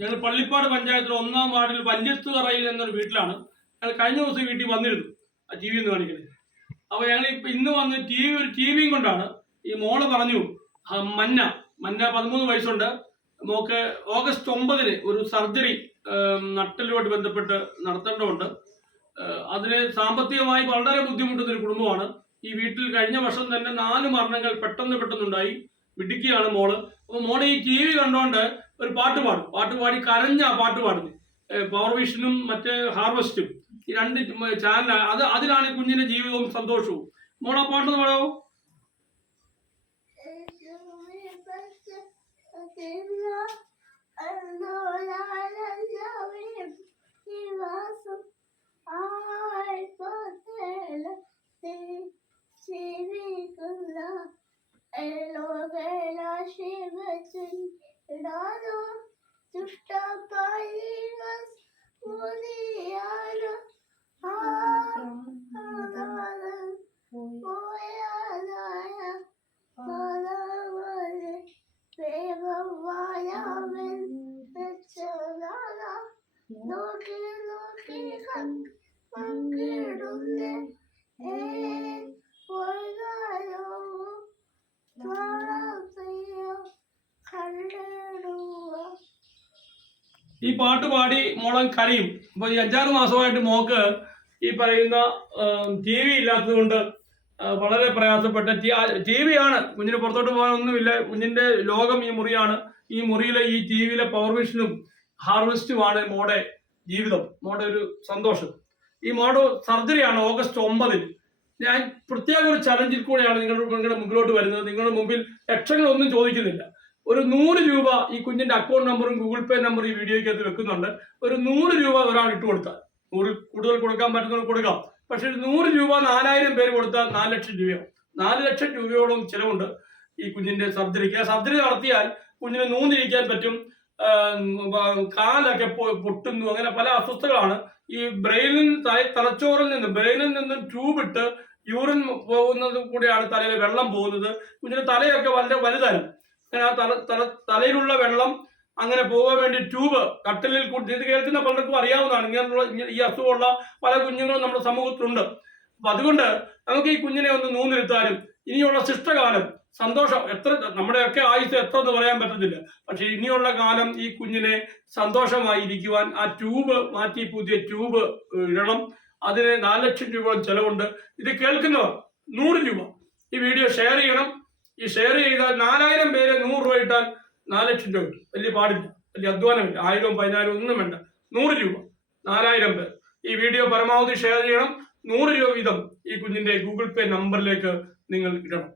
ഞങ്ങൾ പള്ളിപ്പാട് പഞ്ചായത്തിൽ 1-ാം വാർഡിൽ വല്യത്തുതറയിൽ എന്നൊരു വീട്ടിലാണ്. ഞങ്ങൾ കഴിഞ്ഞ ദിവസം വീട്ടിൽ വന്നിരുന്നു ആ ടി വി എന്ന് കാണിക്കുന്നത്. അപ്പോൾ ഞങ്ങൾ ഇന്ന് വന്ന് ഒരു ടി വിയും കൊണ്ടാണ്. ഈ മോള് പറഞ്ഞു മന്ന 13 വയസ്സുണ്ട്. മോക്ക് ഓഗസ്റ്റ് 9-ന് ഒരു സർജറി നട്ടലുമായിട്ട് ബന്ധപ്പെട്ട് നടത്തേണ്ടതുണ്ട്. അതിന് സാമ്പത്തികമായി വളരെ ബുദ്ധിമുട്ടുന്ന ഒരു കുടുംബമാണ്. ഈ വീട്ടിൽ കഴിഞ്ഞ വർഷം തന്നെ 4 മരണങ്ങൾ പെട്ടെന്നുണ്ടായി. മിടുക്കിയാണ് മോള്. അപ്പോൾ മോള് ഈ ടി വി കണ്ടോണ്ട് ഒരു പാട്ട് പാടി കരഞ്ഞ പാട്ട് പാടുന്നത്. പവർ വിഷനും മറ്റേ ഹാർവസ്റ്റും ഈ 2 ചാനലാണ്. അതിലാണ് കുഞ്ഞിന്റെ ജീവിതവും സന്തോഷവും. മോളാ പാട്ട് പാടാവോ? ഈ പാട്ട് പാടി മോളൻ കരയും. അപ്പൊ ഈ 5-6 മാസമായിട്ട് മോക്ക് ഈ പറയുന്ന ടി വി ഇല്ലാത്തത് കൊണ്ട് വളരെ പ്രയാസപ്പെട്ട ടി വി ആണ്. കുഞ്ഞിന് പുറത്തോട്ട് പോകാനൊന്നുമില്ല. കുഞ്ഞിന്റെ ലോകം ഈ മുറിയാണ്. ഈ മുറിയിലെ ഈ ടി വിയിലെ പവർ വിഷനും ഹാർവെസ്റ്റുമാണ് മോടെ ജീവിതം, മോടെ ഒരു സന്തോഷം. ഈ മോടെ സർജറിയാണ് ഓഗസ്റ്റ് 9-ന്. ഞാൻ പ്രത്യേക ഒരു ചലഞ്ചിൽ കൂടെയാണ് നിങ്ങളുടെ മുമ്പിലോട്ട് വരുന്നത്. നിങ്ങളുടെ മുമ്പിൽ ലക്ഷങ്ങളൊന്നും ചോദിക്കുന്നില്ല. ഒരു 100 രൂപ ഈ കുഞ്ഞിന്റെ അക്കൗണ്ട് നമ്പറും ഗൂഗിൾ പേ നമ്പറും ഈ വീഡിയോയ്ക്കകത്ത് വെക്കുന്നുണ്ട്. ഒരു 100 രൂപ ഒരാൾ ഇട്ട് കൊടുത്താൽ, 100 കൂടുതൽ കൊടുക്കാൻ പറ്റുന്നവർ കൊടുക്കാം. പക്ഷെ 100 രൂപ 4000 പേര് കൊടുത്താൽ 4 ലക്ഷം രൂപയാവും. 4 ലക്ഷം രൂപയോളം ചിലവുണ്ട് ഈ കുഞ്ഞിന്റെ സർജറിക്ക്. ആ സർജറി നടത്തിയാൽ കുഞ്ഞിന് നൂന്നിരിക്കാൻ പറ്റും, കാലൊക്കെ പൊട്ടുന്നു, അങ്ങനെ പല അസ്വസ്ഥകളാണ്. ഈ തലച്ചോറിൽ നിന്ന് ട്യൂബ് ഇട്ട് യൂറിൻ പോകുന്നത് കൂടെയാണ് തലയിൽ വെള്ളം പോകുന്നത്. കുഞ്ഞിന്റെ തലയൊക്കെ വളരെ വലുതാണ്. അങ്ങനെ ആ തലയിലുള്ള വെള്ളം അങ്ങനെ പോകാൻ വേണ്ടി ട്യൂബ് കട്ടിലിൽ കൂട്ടി, ഇത് കേൾക്കുന്ന പലർക്കും അറിയാവുന്നതാണ്. ഇങ്ങനെയുള്ള ഈ അസുഖമുള്ള പല കുഞ്ഞുങ്ങളും നമ്മുടെ സമൂഹത്തിലുണ്ട്. അപ്പൊ അതുകൊണ്ട് നമുക്ക് ഈ കുഞ്ഞിനെ ഒന്ന് നൂന്നിരുത്താനും ഇനിയുള്ള ശിഷ്ടകാലം സന്തോഷം, നമ്മുടെയൊക്കെ ആയുസ് എത്ര എന്ന് പറയാൻ പറ്റത്തില്ല. പക്ഷെ ഇനിയുള്ള കാലം ഈ കുഞ്ഞിനെ സന്തോഷമായിരിക്കുവാൻ ആ ട്യൂബ് മാറ്റി പുതിയ ട്യൂബ് ഇടണം. അതിന് 4 ലക്ഷം രൂപയോളം ചെലവുണ്ട്. ഇത് കേൾക്കുന്നവർ 100 രൂപ ഈ വീഡിയോ ഷെയർ ചെയ്യണം. ഈ ഷെയർ ചെയ്താൽ 4000 പേര് 100 രൂപ ഇട്ടാൽ 4 ലക്ഷം രൂപ കിട്ടും. വലിയ പാടില്ല, വലിയ അധ്വാനമില്ല. 1000 10,000 ഒന്നും വേണ്ട. 100 രൂപ 4000 പേർ ഈ വീഡിയോ പരമാവധി ഷെയർ ചെയ്യണം. 100 രൂപ വീതം ഈ കുഞ്ഞിന്റെ ഗൂഗിൾ പേ നമ്പറിലേക്ക് നിങ്ങൾ ഇടണം.